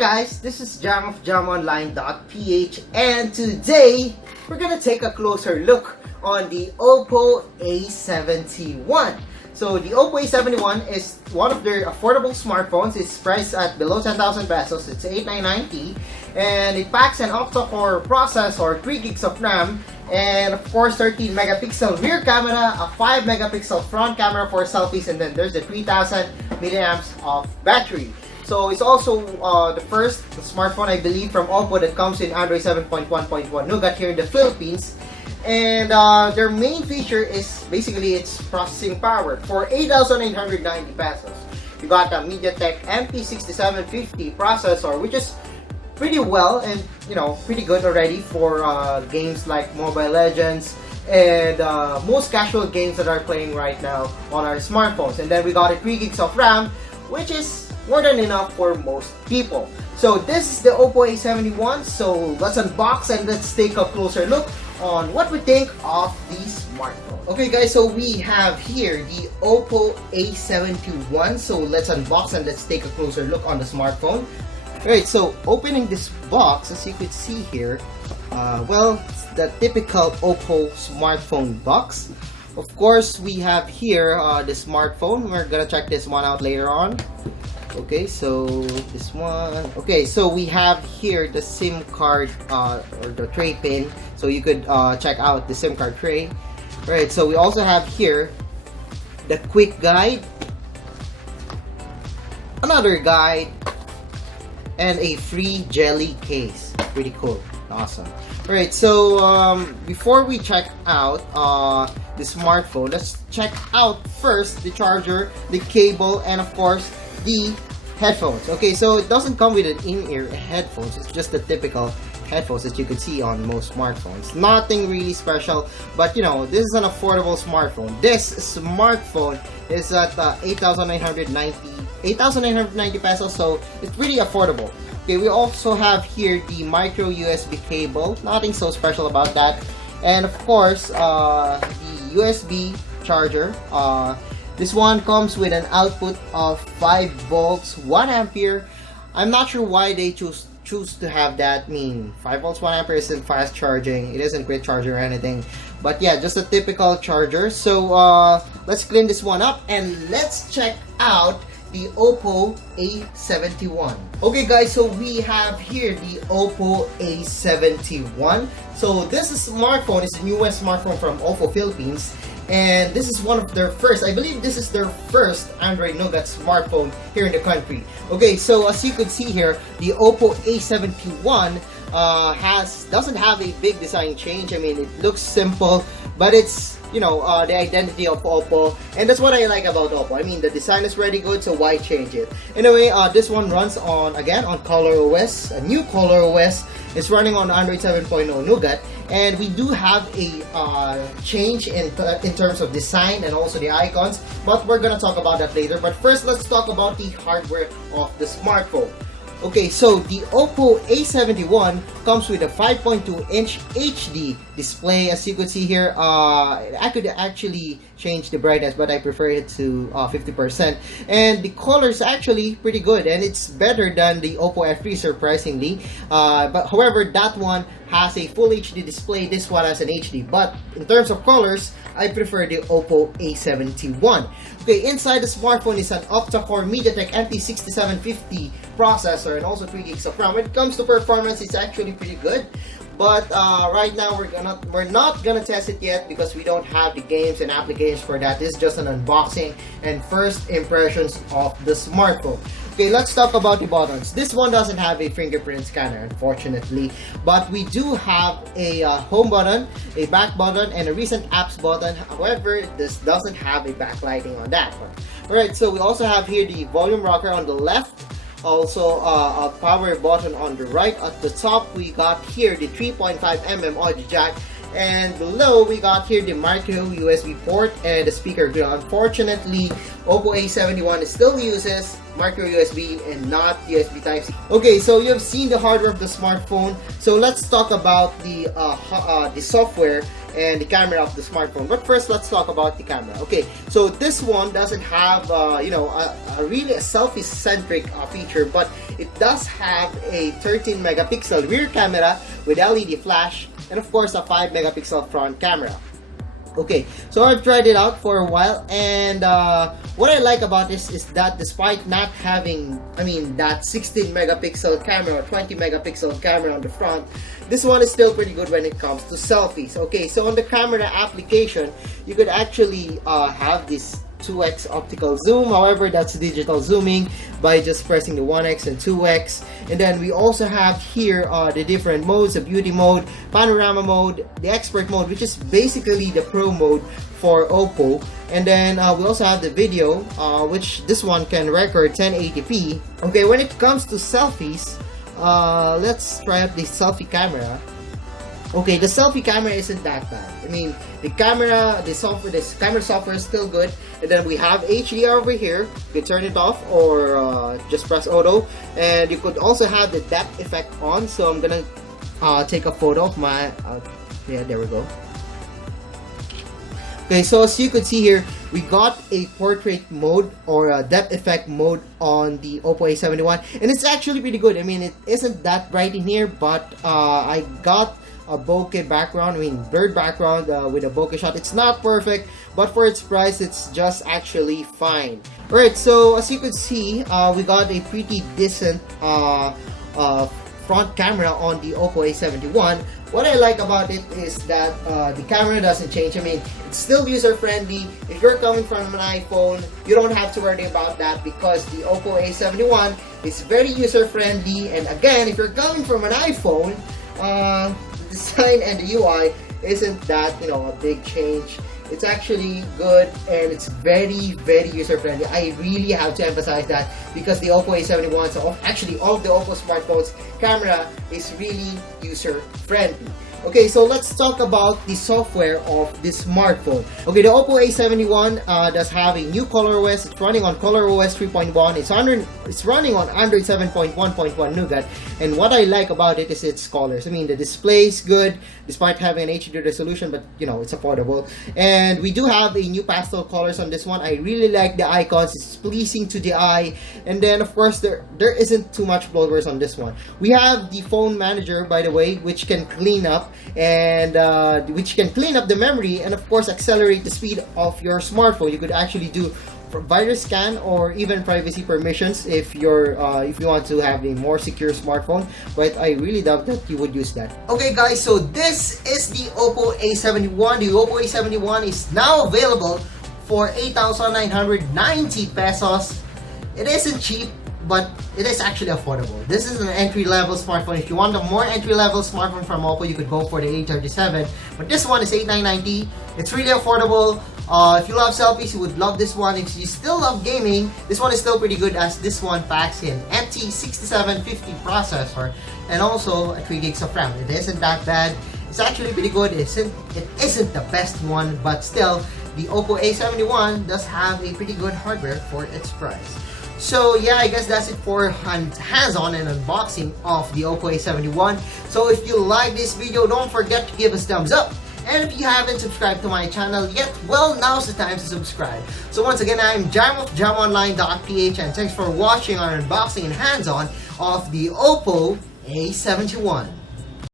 guys, this is Jam of JamOnline.ph, and today we're gonna take a closer look on the OPPO A71. So the OPPO A71 is one of their affordable smartphones. It's priced at below 10,000 pesos. It's 899T, and it packs an octa-core processor, 3 gigs of RAM, and of course 13 megapixel rear camera, a 5 megapixel front camera for selfies, and then there's the 3000 milliamps of battery. So it's also the first smartphone, I believe, from OPPO that comes in Android 7.1.1 Nougat here in the Philippines. And their main feature is basically its processing power. For 8,990 pesos, you got a MediaTek MP6750 processor, which is pretty well and pretty good already for games like Mobile Legends and most casual games that are playing right now on our smartphones. And then we got a 3 gigs of RAM, which is more than enough for most people. So this is the OPPO A71. So let's unbox and let's take a closer look on what we think of the smartphone. Okay guys, so we have here the OPPO A71. So let's unbox and let's take a closer look on the smartphone. Alright, so opening this box, as you could see here, well, it's the typical OPPO smartphone box. Of course, we have here the smartphone. We're gonna check this one out later on. Okay, so this one. Okay, so we have here the SIM card or the tray pin, so you could check out the SIM card tray. Alright, so we also have here the quick guide, another guide, and a free jelly case. Pretty cool. Awesome. Alright, so before we check out the smartphone, let's check out first the charger, the cable, and of course the headphones. Okay, so it doesn't come with an in-ear headphones. It's just the typical headphones that you could see on most smartphones. Nothing really special, but this is an affordable smartphone. This smartphone is at 8,990 pesos, so it's pretty affordable. Okay, we also have here the micro USB cable. Nothing so special about that. And of course, the USB charger. This one comes with an output of 5 volts, 1 ampere. I'm not sure why they choose to have that. 5 volts, 1 ampere isn't fast charging. It isn't quick charger or anything. But yeah, just a typical charger. So let's clean this one up and let's check out the OPPO A71. Okay guys, so we have here the OPPO A71. So this smartphone is the newest smartphone from OPPO Philippines, and this is one of their first, I believe this is their first Android Nougat smartphone here in the country. Okay, so as you could see here, the OPPO A71 doesn't have a big design change. I mean, it looks simple, but it's the identity of OPPO, and that's what I like about OPPO. I mean, the design is really good, so why change it? Anyway, this one runs on ColorOS, a new ColorOS. It's running on Android 7.0 Nougat, and we do have a change in terms of design and also the icons, but we're gonna talk about that later. But first, let's talk about the hardware of the smartphone. Okay, so the OPPO A71 comes with a 5.2-inch HD display. As you could see here, I could actually change the brightness, but I prefer it to 50%. And the color is actually pretty good, and it's better than the OPPO F3, surprisingly. But however, that one has a full HD display. This one has an HD. But in terms of colors, I prefer the OPPO A71. Okay, inside the smartphone is an octa-core MediaTek MP6750 processor and also 3 gigs of RAM. When it comes to performance, it's actually pretty good. But right now we're not gonna test it yet because we don't have the games and applications for that. This is just an unboxing and first impressions of the smartphone. Okay, let's talk about the buttons. This one doesn't have a fingerprint scanner, unfortunately, but we do have a home button, a back button, and a recent apps button. However, this doesn't have a backlighting on that one. Alright, so we also have here the volume rocker on the left, also a power button on the right. At the top, we got here the 3.5mm audio jack, and below we got here the micro USB port and the speaker grill. Unfortunately, OPPO A71 still uses micro USB and not USB Type-C. Okay, so you've seen the hardware of the smartphone. So let's talk about the software and the camera of the smartphone. But first, let's talk about the camera. Okay, so this one doesn't have a really selfie-centric feature, but it does have a 13 megapixel rear camera with LED flash, and of course a 5 megapixel front camera. Okay, so I've tried it out for a while, and what I like about this is that despite not having, that 16 megapixel camera or 20 megapixel camera on the front, this one is still pretty good when it comes to selfies. Okay, so on the camera application, you could actually have this 2x optical zoom. However, that's digital zooming by just pressing the 1x and 2x. And then we also have here the different modes: the beauty mode, panorama mode, the expert mode, which is basically the pro mode for OPPO. And then we also have the video, which this one can record 1080p. Okay, when it comes to selfies, let's try out the selfie camera. Okay, the selfie camera isn't that bad. The camera software is still good. And then we have HDR over here. You can turn it off or just press auto. And you could also have the depth effect on. So I'm gonna take a photo of my. Yeah, there we go. Okay, so as you could see here, we got a portrait mode or a depth effect mode on the OPPO A71, and it's actually pretty good. It isn't that bright in here, but I got a bokeh background, blurred background with a bokeh shot. It's not perfect, but for its price, it's just actually fine. Alright, so as you could see, we got a pretty decent front camera on the OPPO A71. What I like about it is that the camera doesn't change. It's still user-friendly. If you're coming from an iPhone, you don't have to worry about that because the OPPO A71 is very user-friendly. And again, if you're coming from an iPhone, the design and the UI isn't that, a big change. It's actually good and it's very, very user-friendly. I really have to emphasize that because the OPPO A71, so actually all of the OPPO smartphones, camera is really user-friendly. Okay, so let's talk about the software of this smartphone. Okay, the OPPO A71 does have a new ColorOS. It's running on ColorOS 3.1. It's running on Android 7.1.1 Nougat. And what I like about it is its colors. The display is good despite having an HD resolution, but it's affordable. And we do have a new pastel colors on this one. I really like the icons. It's pleasing to the eye. And then of course there isn't too much bloatware on this one. We have the phone manager, by the way, which can clean up the memory and of course accelerate the speed of your smartphone. You could actually do virus scan or even privacy permissions if you want to have a more secure smartphone, but I really doubt that you would use that. Okay guys, so this is the OPPO A71. The OPPO A71 is now available for 8,990 pesos. It isn't cheap, but it is actually affordable. This is an entry-level smartphone. If you want a more entry-level smartphone from OPPO, you could go for the A37. But this one is 8,990. It's really affordable. If you love selfies, you would love this one. If you still love gaming, this one is still pretty good as this one packs in MT6750 processor and also 3 gigs of RAM. It isn't that bad. It's actually pretty good. It isn't the best one, but still, the OPPO A71 does have a pretty good hardware for its price. So yeah, I guess that's it for hands-on and unboxing of the OPPO A71. So if you like this video, don't forget to give us thumbs up. And if you haven't subscribed to my channel yet, well, now's the time to subscribe. So once again, I'm Jam of JamOnline.ph, and thanks for watching our unboxing and hands-on of the OPPO A71.